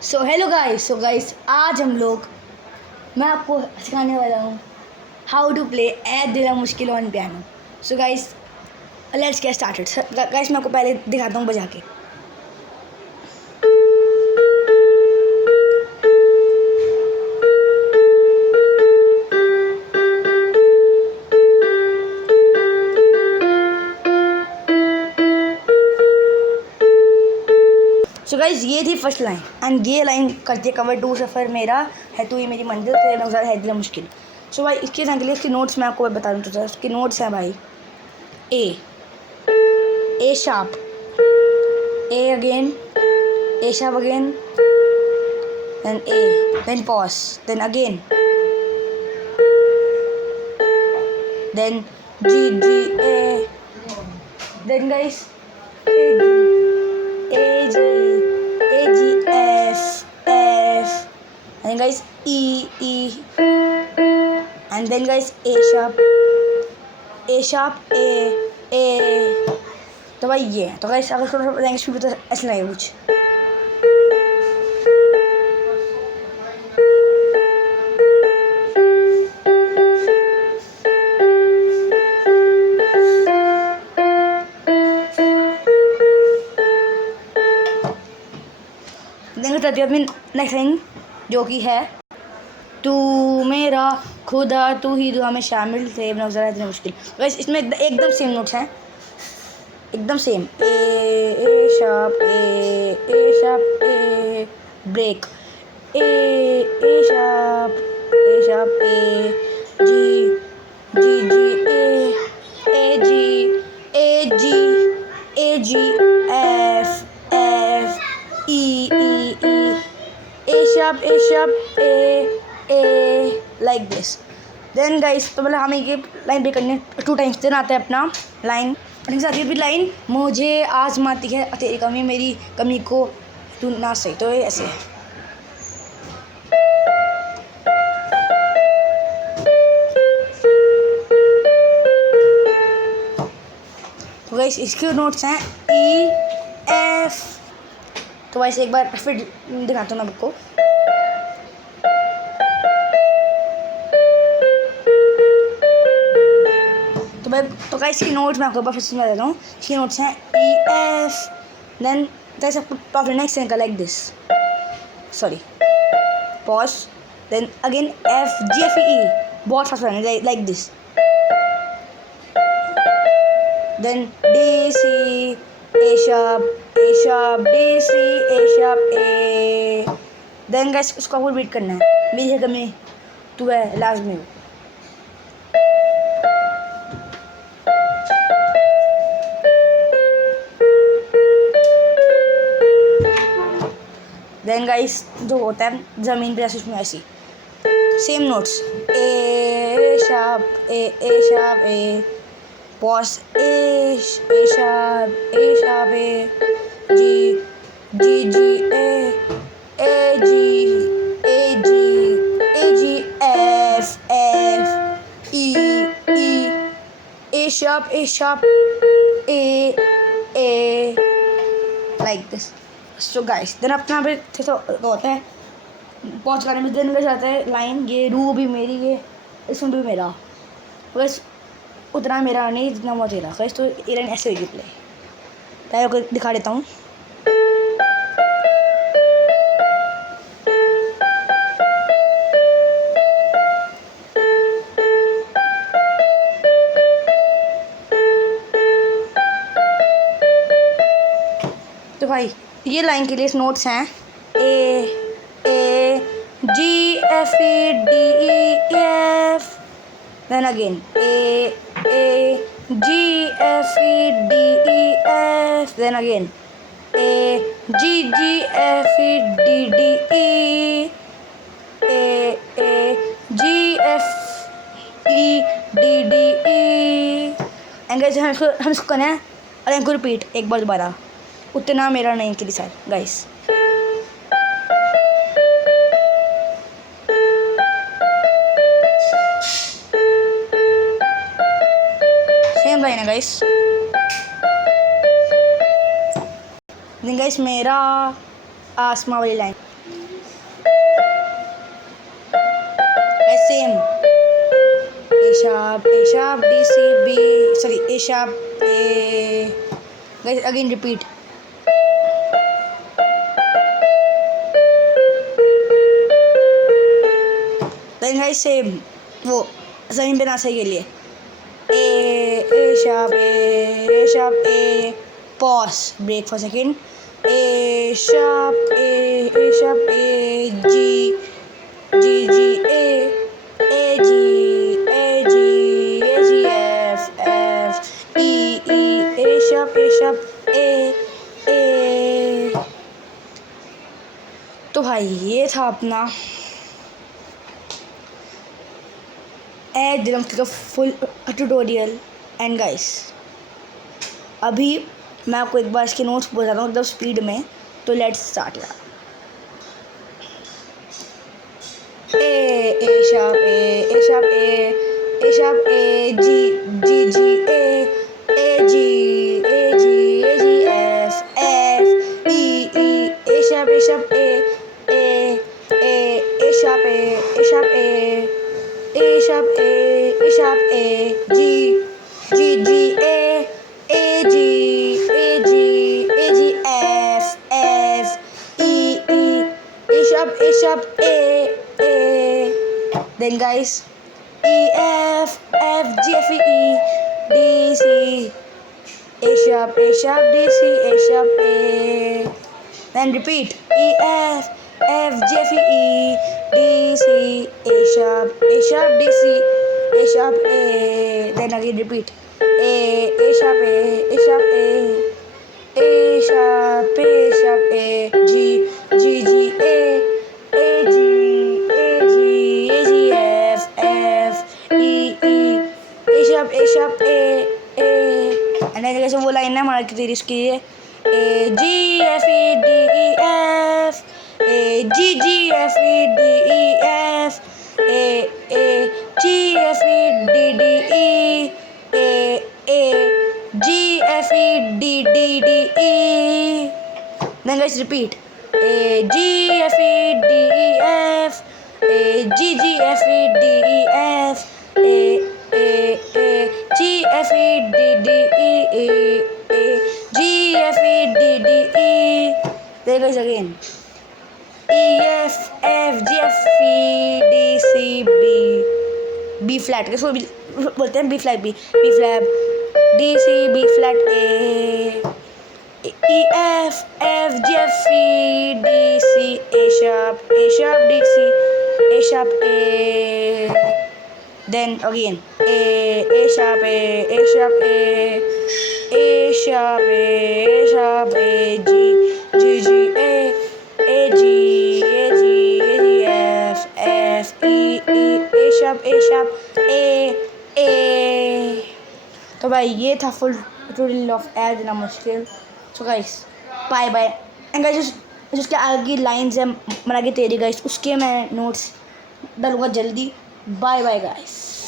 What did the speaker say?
So guys आज हम लोग मैं आपको सिखाने वाला हूँ हाउ टू प्ले ए दिल मुश्किल on piano. So guys let's get started. Guys मैं आपको पहले दिखाता हूँ बजा के। सो गाइस ये थी फर्स्ट लाइन एंड ये लाइन करती है कवर टू सफ़र मेरा है तू ये मेरी मंजिल तेरे नज़र है दिल मुश्किल। सो भाई इसके के लिए इसके नोट्स मैं आपको बता दूँ। तो इसके नोट्स हैं भाई ए sharp, A again, A sharp again, then A, then pause, then again, then G, G, A, then guys A, G, A, G, F, F, and then guys E, E, and then guys A sharp, A, तो भाई ये तो guys अगर थोड़ा language भी तो ऐसा लगेगा कुछ। नेक्स्ट लाइन जो कि है तू मेरा खुदा तू ही दुआ में शामिल थे नज़र इतनी मुश्किल। वैसे इसमें एकदम सेम नोट्स हैं, एकदम same. A sharp A break, A sharp A ji ji ji A ji F E A sharp A like this. Then guys तो मतलब हमें ये लाइन ब्रेक करनी है 2 टाइम्स। देन आता है अपना लाइन भी लाइन मुझे आजमाती है तेरी कमी मेरी कमी को तू ना सही। तो ये ऐसे है। तो गाइस इसके नोट्स हैं ई एफ। तो वैसे एक बार फिर दिखाता हूँ मैं आपको। तो गाइस इसकी नोट्स मैं आपको फिर सुना देता हूँ। इसकी नोट्स हैं ई एफ, देन गाइस आपको proper next single like this, sorry pause, then again F G F E बहुत fast like this, then D C A sharp D C A sharp A. Then guys उसको आपको beat करना है मेरी है कमी तू है लाजमी। देन गाइस जो होता है ज़मीन पे उसमें ऐसी same notes A sharp a pause A sharp A ji ji F E A sharp A like this. So guys then अपना फिर तो होता है पहुँच करने में। देन जाता है लाइन ये रू भी मेरी ये इसमें भी मेरा बस उतना मेरा नहीं जितना वो तेरा। गाइस तो ये लाइन ऐसे होगी प्ले। पहले को दिखा देता हूँ। तो भाई ये लाइन के लिए नोट्स हैं ए जी F E D E F, then again A ji F E D E F, then again A ji F E D D E A ji F E D D E. And guys हम इसको करना है और इनको repeat एक बार दोबारा उतना मेरा नहीं के साथ गाइस। सेम लाइन है गाइस। गाइस मेरा आसमां वाली line same A sharp D C B, sorry A sharp A, guys again repeat. Then guys same वो जमीन पे नाचने के लिए A sharp A, pause, break for a second, A sharp A G A F E A sharp A। तो भाई ये था अपना एड का फुल ट्यूटोरियल। एंड गाइस अभी मैं आपको एक बार इसके नोट्स बताता हूँ एकदम स्पीड में। तो लेट्स स्टार्ट यार। A sharp A G A F E A sharp A sharp A G F E A sharp A। Then guys E F G F E D C A sharp D C A sharp A। Then repeat E F G F E D C A sharp D C A sharp A। Then again repeat A sharp A sharp A G A F E A sharp A। And जैसे वो line है हमारा कितनी इसकी है A G F E D E F A G F E D E F A G F E D D E A G F E D E। Then guys repeat A G F E D E F A G F E D E F A G F E D E A G F E D E। There guys again E F G F E D C B flat, इसको बोलते हैं B flat B flat D C B flat A E F G F E D C A sharp D C A sharp A। Then again A sharp A sharp A G F E A sharp A। तो भाई ये था full tutorial of add देना मुश्किल। So guys bye bye. And guys जिसके आगे की lines है मना के तेरी गाइस उसके मैं नोट्स डालूंगा जल्दी। Bye bye guys.